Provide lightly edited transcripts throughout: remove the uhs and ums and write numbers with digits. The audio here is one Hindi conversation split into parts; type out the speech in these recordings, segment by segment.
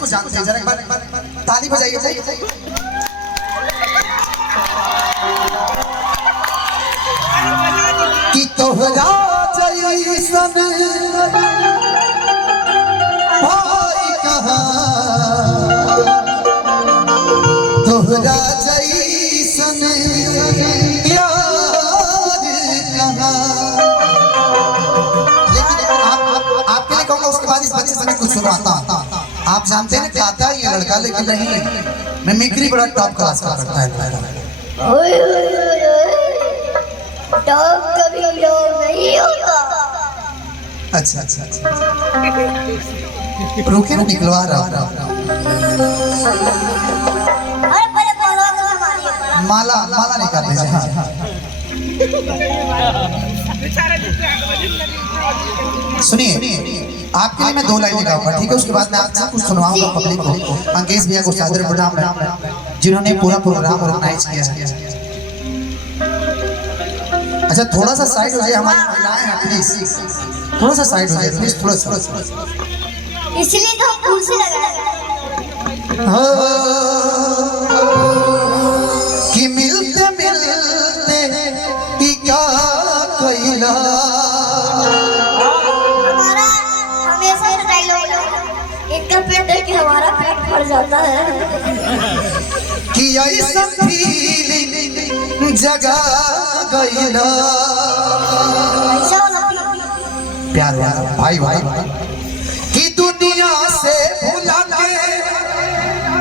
को जानते हैं, जरा एक बार ताली बजाइए। कि तोहरा जैसन भाई कहाँ, तोहरा जैसन यार कहाँ। लेकिन आपके लिए कहूँगा, उसके बाद इस बच्चे से मैं कुछ सुनाता हूँ। आप जानते हैं गाता ही है लड़का, लेकिन नहीं मिमिक्री बड़ा टॉप क्लास का करता है। टॉप कभी नहीं होगा। अच्छा अच्छा अच्छा, रुके ना, निकलवा रहा हूँ। माला माला निकाल दीजिए। हाँ सुनिए, आपके लिए मैं 2 लाइन गाऊंगा, ठीक है? उसके बाद मैं आपसे कुछ सुनवाऊंगा पब्लिक को। अंकेश भैया को सादर प्रणाम, जिन्होंने पूरा प्रोग्राम ऑर्गेनाइज किया है। अच्छा थोड़ा सा साइड हो जाए, हमारी महिलाएं हैं प्लीज, थोड़ा सा साइड हो जाए प्लीज, थोड़ा सा। इसलिए तो कुर्सी लगाया कि मिलते मिलते ही क्या कइला। हमारा हमेशा ये डायलॉग है, इनका पेट देख के हमारा पेट भर जाता है कि ऐसा फीलिंग जगा गइला। प्यार वाला भाई भाई कि दुनिया से भुला के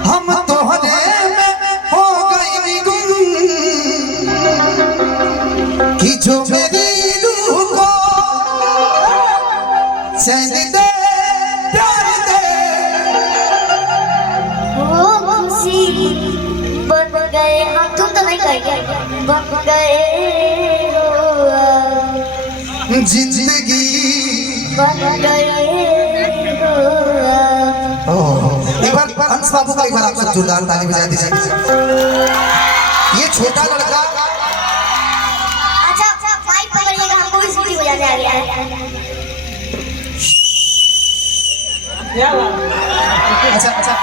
हम तोहरे में हो गए गुम, कि जो मेरी रूह को चैन दे प्यार दे। वो खुशी बन गए हम, तुम तो नहीं कहेंगे, बन गए जिंदगी बन गए। एक बार अंश बाबू का एक बार आप सब जोरदार ताली बजा दीजिए। ये छोटा लड़का, अच्छा माइक पकड़िएगा, हमको भी सीटी बजाने आ गया है। अच्छा अच्छा,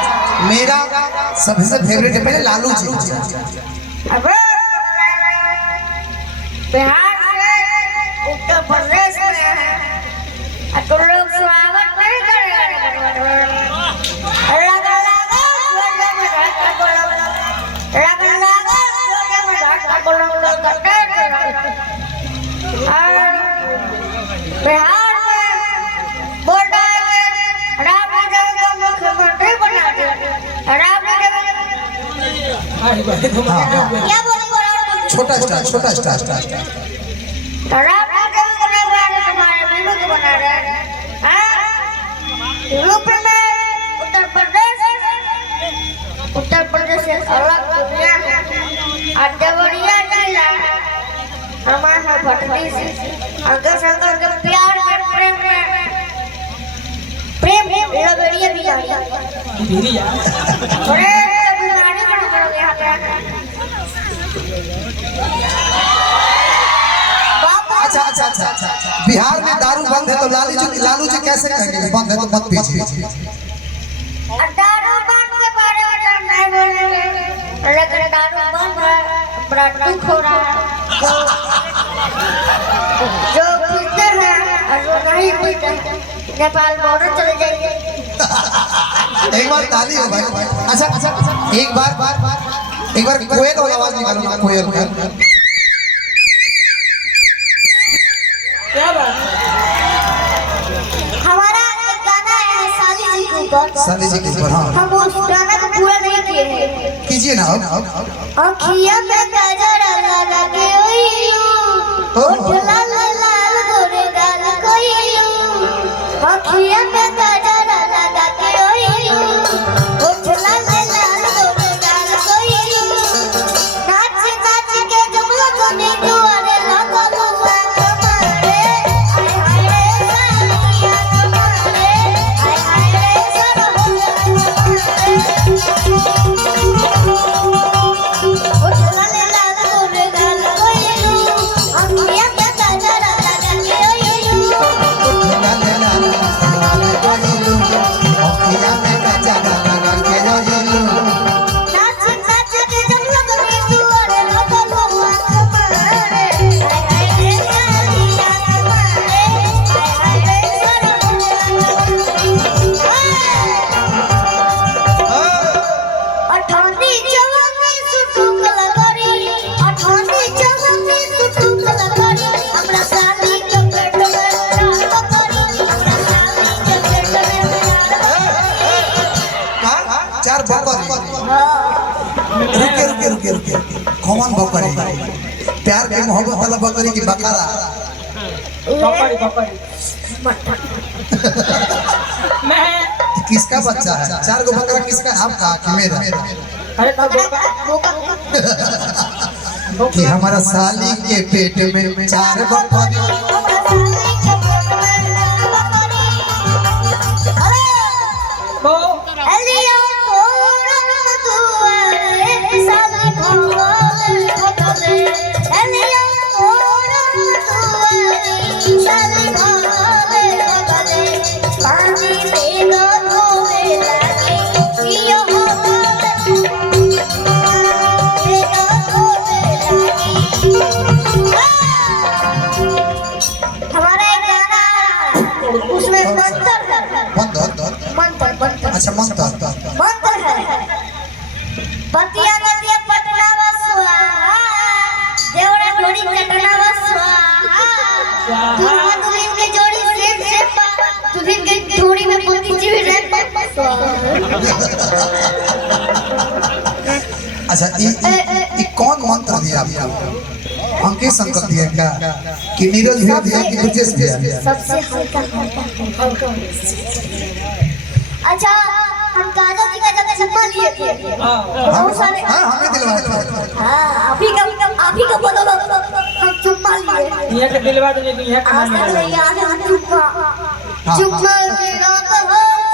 मेरा सबसे फेवरेट है पहले लालू जी। बिहार से उत्तर प्रदेश में तो लोग स्वागत नहीं करेंगे। बिहार में बोलता है राम देव को मुख्यमंत्री बना दिया। राम देव क्या बोलेंगे? छोटा स्टार, छोटा स्टार। राम देव को नहीं बना रहे, तुम्हारे बीवी को बना रहे हैं। यूपी में उत्तर प्रदेश से अलग दुनिया है। और देवरिया जिला हमारे भटकी से अंकल शंकर के प्यार में प्रेम लबड़िया भी आ गया। अरे बीमारी बड़ा बड़ा यहाँ पे। अच्छा अच्छा अच्छा अच्छा, बिहार में दारू बंद है तो लालू जी कैसे कहेंगे बंद है तो मत पीजिए। दारू बंद के बारे में नहीं बोलेंगे, लेकिन दारू बंद है, बड़ा दुख हो रहा है। जो पीते हैं और जो नहीं पीते नेपाल बॉर्डर चले जाएंगे। एक बार ताली हो भाई। अच्छा अच्छा, एक बार कोयल वाला आवाज निकालो ना, कोयल का। क्या बात? हमारा एक गाना है साली जी के ऊपर। साली जी के ऊपर, हाँ। हम उस गाना को पूरा नहीं किए हैं। कीजिए ना। अखियाँ में गजरा लगा के ओइयो, होठ लाल लाल गोरे गाल कोइयो। अखियाँ में गजरा लगा के ओइयो, होठ लाल लाल गोरे गाल कोइयो। नाच नाच के जब लगने दुआरे लगल हुआ कमारे। हाय हाय रे सालिया कमारे, हाय हाय रे सरहुआ कमारे। चार बकरी रुके रुके रुके रुके कौन बकरी प्यार के मोहब्बत वाला बकरी की बकरा मैं किसका बच्चा है चार गो बकरा किसका आपका कि मेरा अरे कि हमारा साली के पेट में चार बकरी अच्छा मंत्र है पतिया नदिया पटना बसवा देवरा ढोरी कटना बसवा दुल्हन के जोड़ी सेम सेम दुल्हन के ढोरी में पति जीव रह बसवा अच्छा ये कौन मंत्र दिया आपको अंकित संकट दिया क्या कि नीरज भैया दिया कि ब्रजेश भैया सबसे हल्का हल्का अच्छा हम काजल जी का जगह चुम्मा लिए थे बहुत सारे हाँ हमें दिलवाए थे हाँ आप ही का बदलो हम चुम्मा लिए यहाँ के दिलवा देने की यहाँ आज तक नहीं याद है चुम्मा चुम्मा